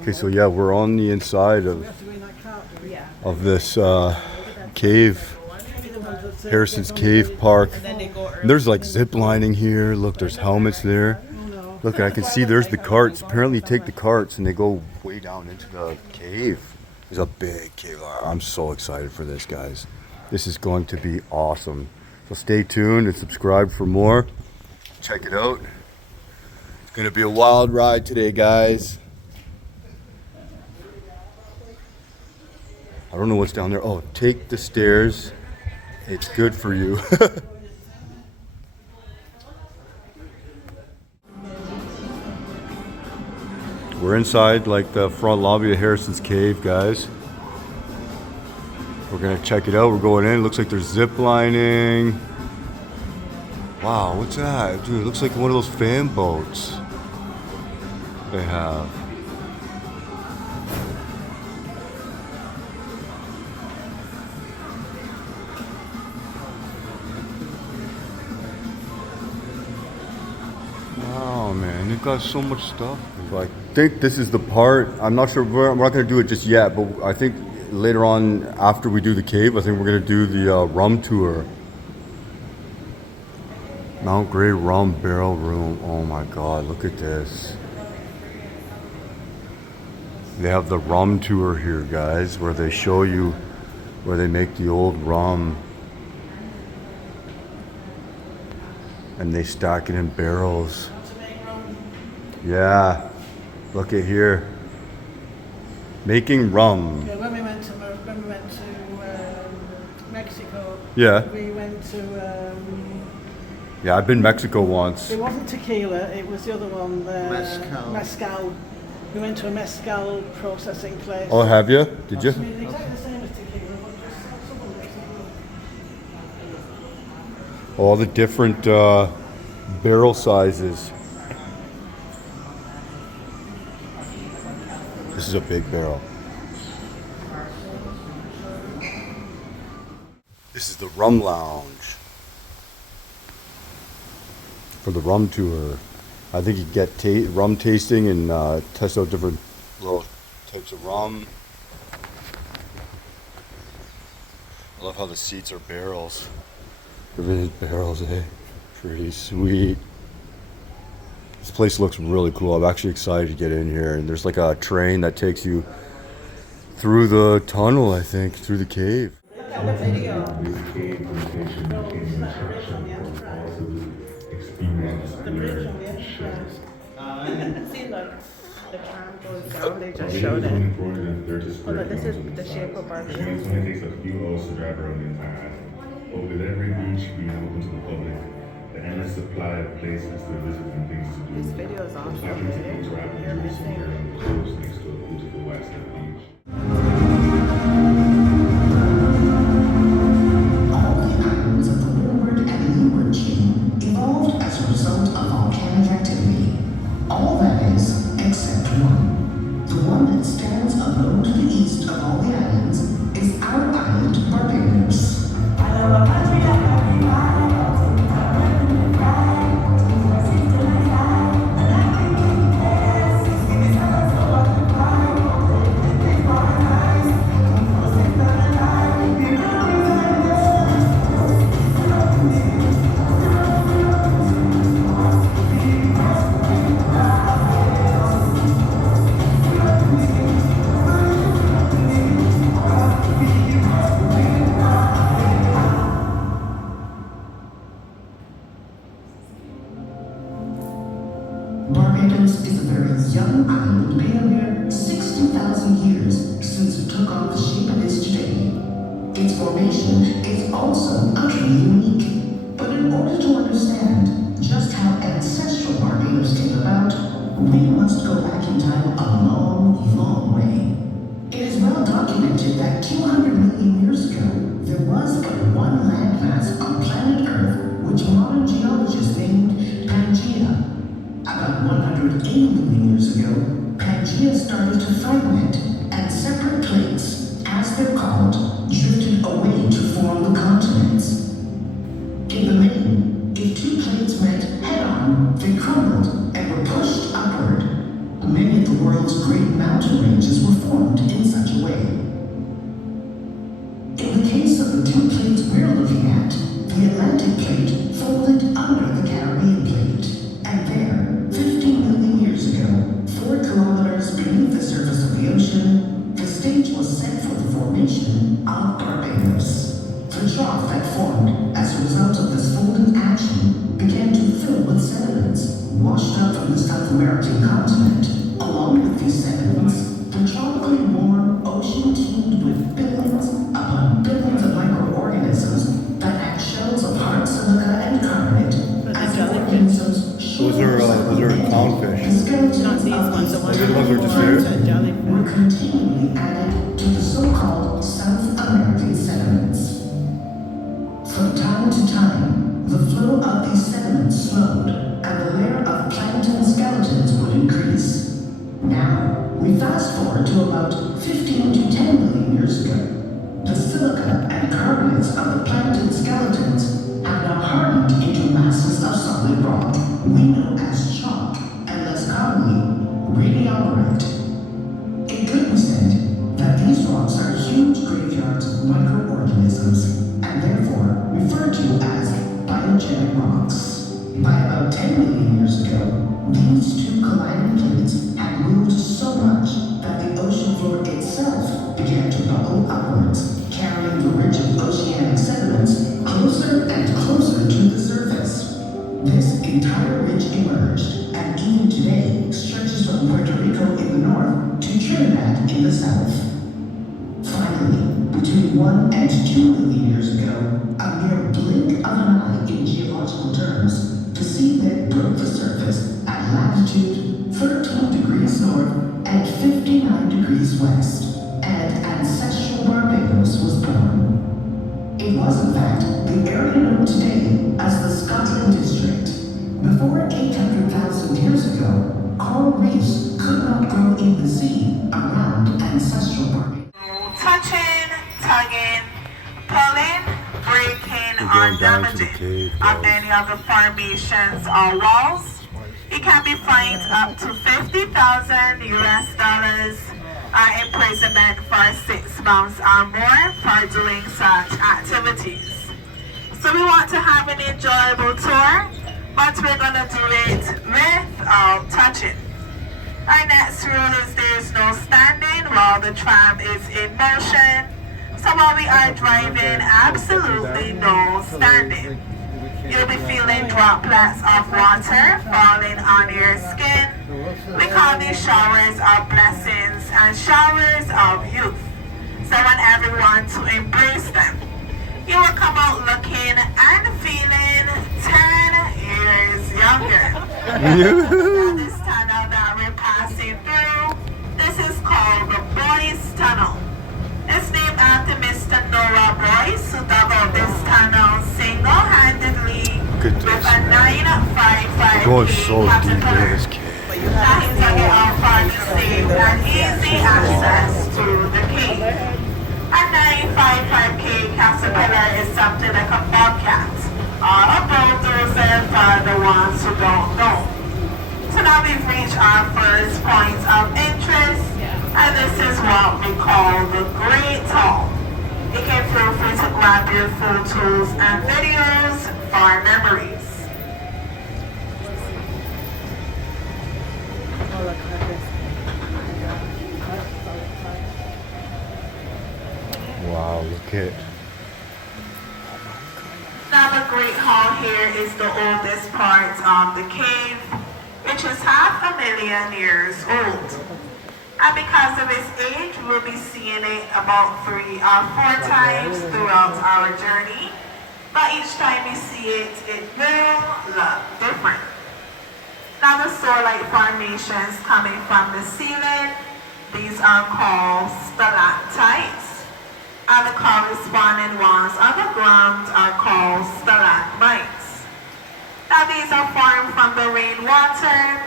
Okay, so yeah, we're on the inside of this cave, Harrison's Cave Park. And there's like zip lining here. Look, there's helmets there. Look, I can see there's the carts. Apparently you take the carts and they go way down into the cave. There's a big cave. I'm so excited for this, guys. This is going to be awesome. So stay tuned and subscribe for more. Check it out. It's gonna be a wild ride today, guys. I don't know what's down there. Oh, take the stairs. It's good for you. We're inside like the front lobby of Harrison's Cave, guys. We're gonna check it out. We're going in. It looks like there's zip lining. Wow, what's that? Dude, it looks like one of those fan boats they have. Wow, man, they've got so much stuff. So I think this is the part. I'm not sure. We're not going to do it just yet, but I think later on, after we do the cave, I think we're going to do the rum tour. Mount Gray Rum Barrel Room. Oh my God, look at this. They have the rum tour here, guys, where they show you where they make the old rum. And they stack it in barrels. Yeah, look at here. Making rum. Yeah, when we went to Mexico, Yeah. we went to. Yeah, I've been to Mexico once. It wasn't tequila; it was the other one. Mezcal. We went to a mezcal processing place. Oh, have you? Did you? I mean, exactly the same as tequila, but just someone makes it. All the different barrel sizes. This is a big barrel. This is the rum lounge for the rum tour. I think you get rum tasting and test out different little types of rum. I love how the seats are barrels. Everything's barrels, eh? Pretty sweet. This place looks really cool. I'm actually excited to get in here. And there's like a train that takes you through the tunnel, I think, through the cave. See, look, the tram goes down, they just showed it. Oh, look, this is the shape of Barbados. It only takes a few hours to drive around the entire island. But with every beach being open to the public, the endless supply of places to visit and things to do. This video is awesome. Likely to interact with tourists from here on the coast next to a beautiful white-sand beach. All the islands of the Windward and Leeward chain evolved as a result of volcanic activity. All that is, except one. The one that stands alone to the east of all the islands is our island, Barbados. Barbados is a very young island, made a mere 60,000 years since it took on the shape it is today. Its formation is also utterly unique. But in order to understand just how ancestral Barbados came about, we must go back in time a long, long way. It is well documented that 200 million years ago, there was but one landmass on planet Earth which modern geologists named Pangaea. About 180 million years ago, Pangaea started to fragment, and separate plates, as they're called, drifted away to form the continents. In the main, if two plates met head-on, they crumbled and were pushed upward. Many of the world's great mountain of Barbados. The trough that formed as a result of this folding action began to fill with sediments washed up from the South American continent. Along with these sediments, the tropically warm ocean teemed with billions upon billions of microorganisms that had shells of hard silica and carbonate. As the organisms Those are clownfish. Not these ones, the ones Those are the ones that are just there? jellyfish. were continually added to the so-called South American sediments. From time to time, the flow of these sediments slowed, and the layer of plankton skeletons would increase. Now, we fast forward to about 15 to 10 million years ago. The silica and carbonates of the plankton skeletons have now hardened into masses of solid rock we know as chalk, and less commonly, radiolite. It could be said that these rocks are huge graveyards of microorganisms, and therefore referred to as biogenic rocks. By about 10 million years ago, these two colliding plates had moved so much that the ocean floor itself began to bubble upwards, carrying the ridge of oceanic sediments closer and closer to the surface. This entire ridge emerged, and even today stretches from Puerto Rico in the north to Trinidad in the south. Finally, between 1 and 2 million years ago, a mere blink of an eye in geological terms, the seabed broke the surface at latitude 13 degrees north and 59 degrees west, and ancestral Barbados was born. It was, in fact, the area known today as the Scotland District. Before 800,000 years ago, coral reefs could not grow in the sea around ancestral Barbados. Touching, tugging, pulling, breaking, We're or going down to the damaging cave, of guys. any of the formations or walls. It can be fined up to $50,000 US or imprisonment for 6 months or more for doing such activities. So we want to have an enjoyable tour, but we're gonna do it without touching. Our next rule is there's no standing while the tram is in motion. So while we are driving, absolutely no standing. You'll be feeling droplets of water falling on your skin. We call these showers of blessings and showers of youth. So I want everyone to embrace them. You will come out looking and feeling 10 years younger. Now this tunnel that we're passing through, this is called the Boys Tunnel. It's named after Mr. Noah Boyce, who dug out this tunnel single-handedly with a 955 Going so deep into this cave. Now he's dug it out for the safe and easy access to the cave. A 955K caterpillar is something like a bobcat or a bulldozer for the ones who don't know. So now we've reached our first point of interest, and this is what we call the Great Hall. You can feel free to grab your photos and videos for memories. Wow, look at. Now the Great Hall here is the oldest part of the cave, which is 500,000 years old. And because of its age, we'll be seeing it about 3 or 4 times throughout our journey. But each time we see it, it will look different. Now the soil-like formations coming from the ceiling, these are called stalactites. And the corresponding ones on the ground are called stalagmites. Now these are formed from the rainwater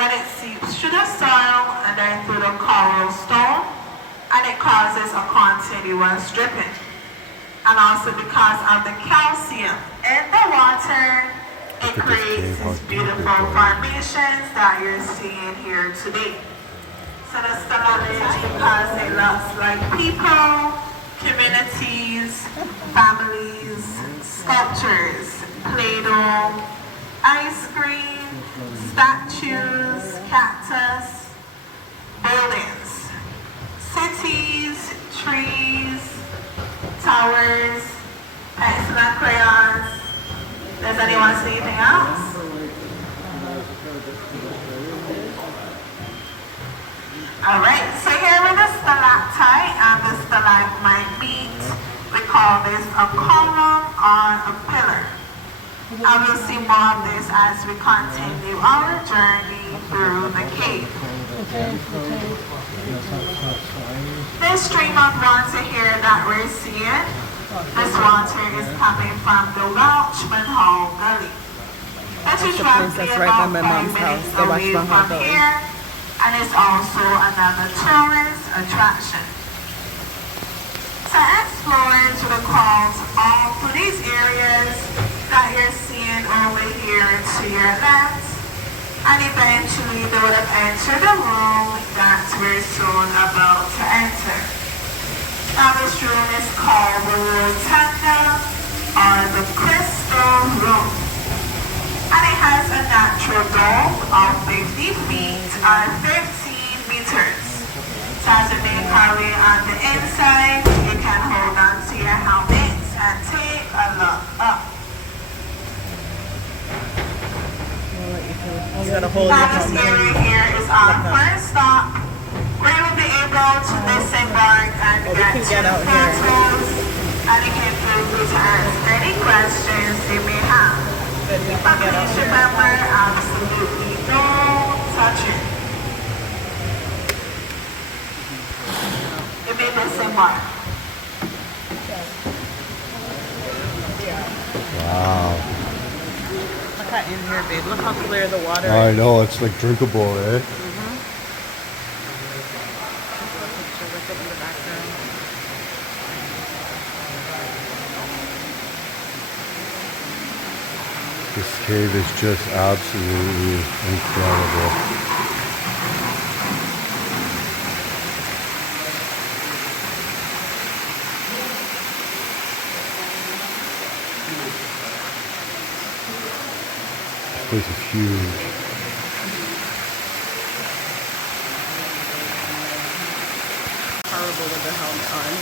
when it seeps through the soil and then through the coral stone, and it causes a continuous dripping. And also because of the calcium in the water, it creates these beautiful formations that you're seeing here today. So the stalagmites, because it looks like people, communities, families, sculptures, Play-Doh, ice cream, statues, cactus, buildings, cities, trees, Anyone see anything else? Alright, so here with the stalactite and the stalagmite meet, we call this a column or a pillar. I will see more of this as we continue our journey through the cave. This stream of water here that we're seeing, this water is coming from the Welchman Hall Gully. That is roughly about 5 minutes away from here, and it's also another tourist attraction. So explore to the calls all to these areas that you're seeing over here to your left, and eventually they would have entered the room that we're soon about to enter. Now this room is called the Rotunda or the Crystal Room, and it has a natural dome of 50 feet or 15 meters. So as you make our way on the inside, you can hold on to your helmets and take a look up. Now this area here is our first stop, where you will be able to disembark and get to photos, and you can feel free to ask any questions you may have. But please remember, absolutely don't touch it. You may disembark. Wow. Look how in here, babe. Look how clear the water I is. know, it's like drinkable, eh? Look up in the background. This cave is just absolutely incredible. This place is huge. Horrible with the helmet on.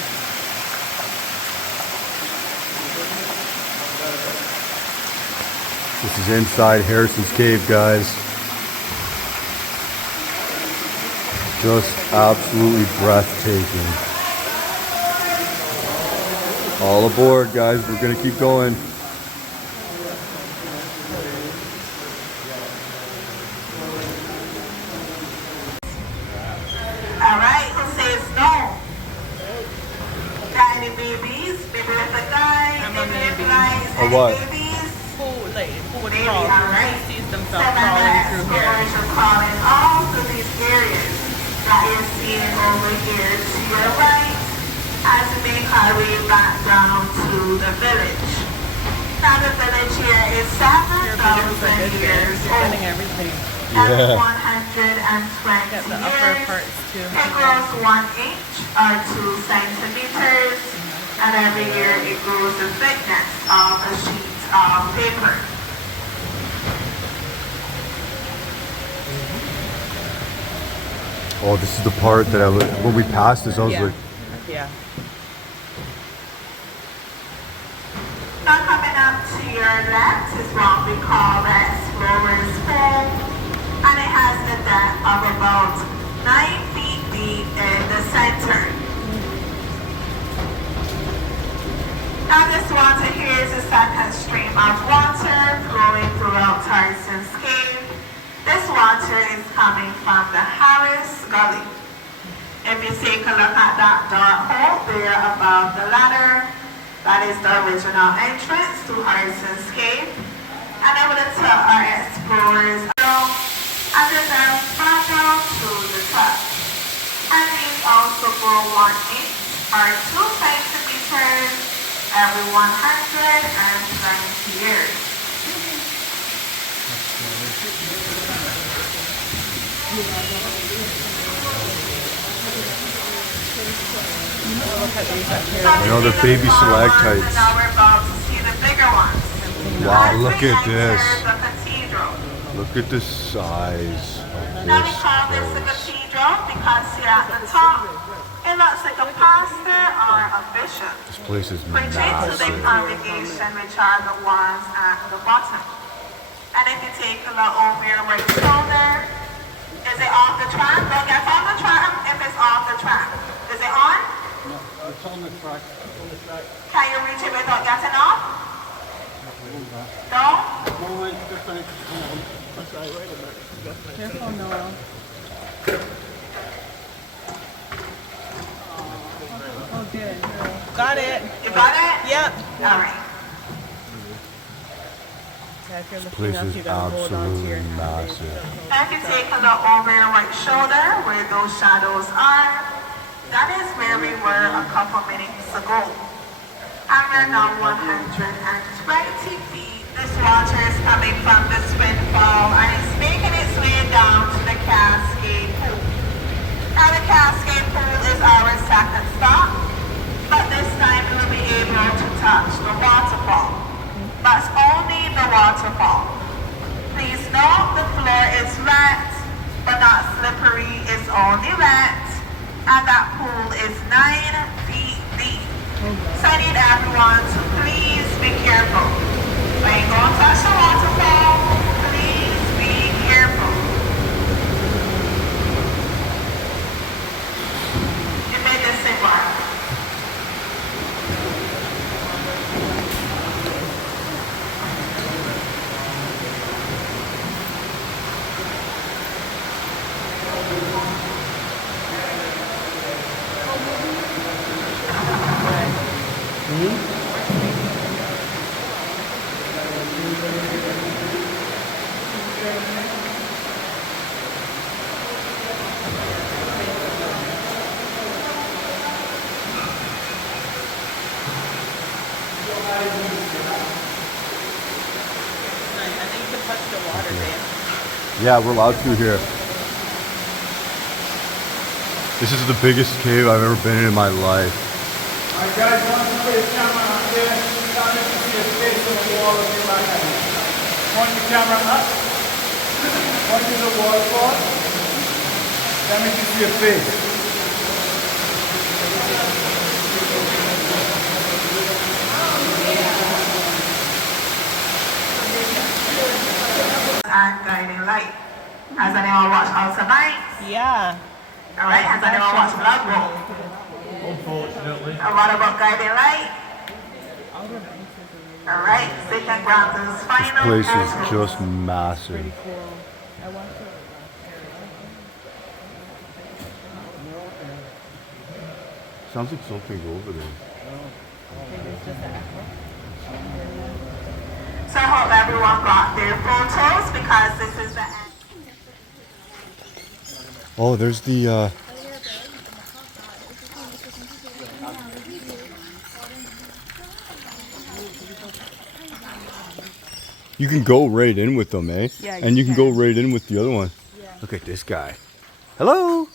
This is inside Harrison's Cave, guys. Just absolutely breathtaking. All aboard, guys. We're gonna keep going. Alright, who says no? Got any babies? Maybe with a guy, I'm a maybe with maybe. guys, Or any what? babies? Who would Maybe, crawl? alright. Who sees So themselves remember, crawling through here? explorers are crawling all through these areas that you're seeing over here to your right as we make our way back down to the village. Now the village here is Your videos are 7,000 good, babe. years You're getting old. everything. That's Yeah. 120 Get the upper years. parts too. It grows 1 inch or 2 centimeters, and every year it grows the thickness of a sheet of paper. Oh, this is the part that when we passed this, I was Yeah. like, Yeah. Now coming up to your left is what we call the Explorer's Pool, and it has a depth of about 9 feet deep in the center. Now this water here is a second stream of water flowing throughout Tarson's Cave. This water is coming from the Harris Gully. If you take a look at that dark hole there above the ladder, that is the original entrance to Harrison's Cave. And then we're going to tell our explorers and then back down to the top. And these also grow 1 inch or 2 centimeters every 120 years. I know they're baby stalactites. Now we're about to see the bigger ones. Wow, As look we at this. enter the cathedral. Look at the size of Now we this call this the place. cathedral because here at the top, it looks like a pastor or a bishop This place is preaching to the massive. congregation, which are the ones at the bottom. And if you take a look over your right shoulder, is it off the track? Don't get on the track if it's off the track. Is it on? No, it's on the track. On the track. Can you reach it without getting off? No? No, wait, just like, Careful, Noel. Oh, good. Got it. You got it? Yep. All right. Yeah, if you're This looking place up, is you gotta hold on to your absolutely hand. massive. If you take a look over your right shoulder where those shadows are, that is where we were a couple minutes ago. And we're now 120 feet. This water is coming from the spring fall and it's making its way down to the Cascade Pool. Now the Cascade Pool is our second stop, but this time we'll be able to touch the waterfall. But only the waterfall. Please note the floor is wet, but not slippery, it's only wet. And that pool is 9 feet deep. So I need everyone to please be careful. When you go and touch the waterfall, please be careful. You made this thing work. I think you can touch the water, babe. Yeah, we're allowed to here. This is the biggest cave I've ever been in my life. Alright guys, I want to put the camera up there. Down there to see a face on the wall of your right hand. Point the camera up. Point to the waterfall. Let me see your face. And guiding light. Has anyone watched Outer Banks? Yeah. Alright, has anyone watched Blood Bowl? Unfortunately. And what about guiding light? Alright, second Granta's final. Place is photo. just massive. Cool. I want to. Sounds like something over there. So I hope everyone got their photos because this is the end. Oh, there's the you can go right in with them, eh? Yeah, and you you can go can. right in with the other one. Yeah. Look at this guy. Hello.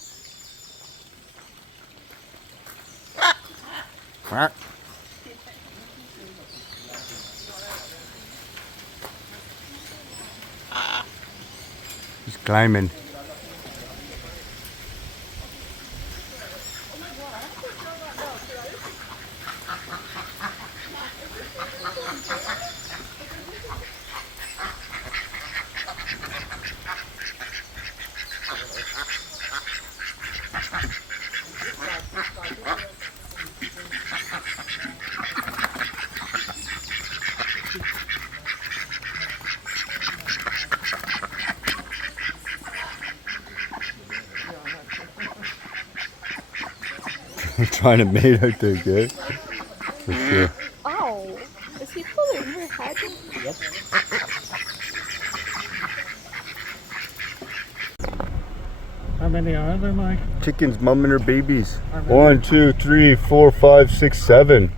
Quack. He's climbing. We're trying to mate, I think, eh? For sure. Oh, is he pulling her head? How many are there, Mike? Chickens mumming her babies. 1, 2, 3, 4, 5, 6, 7.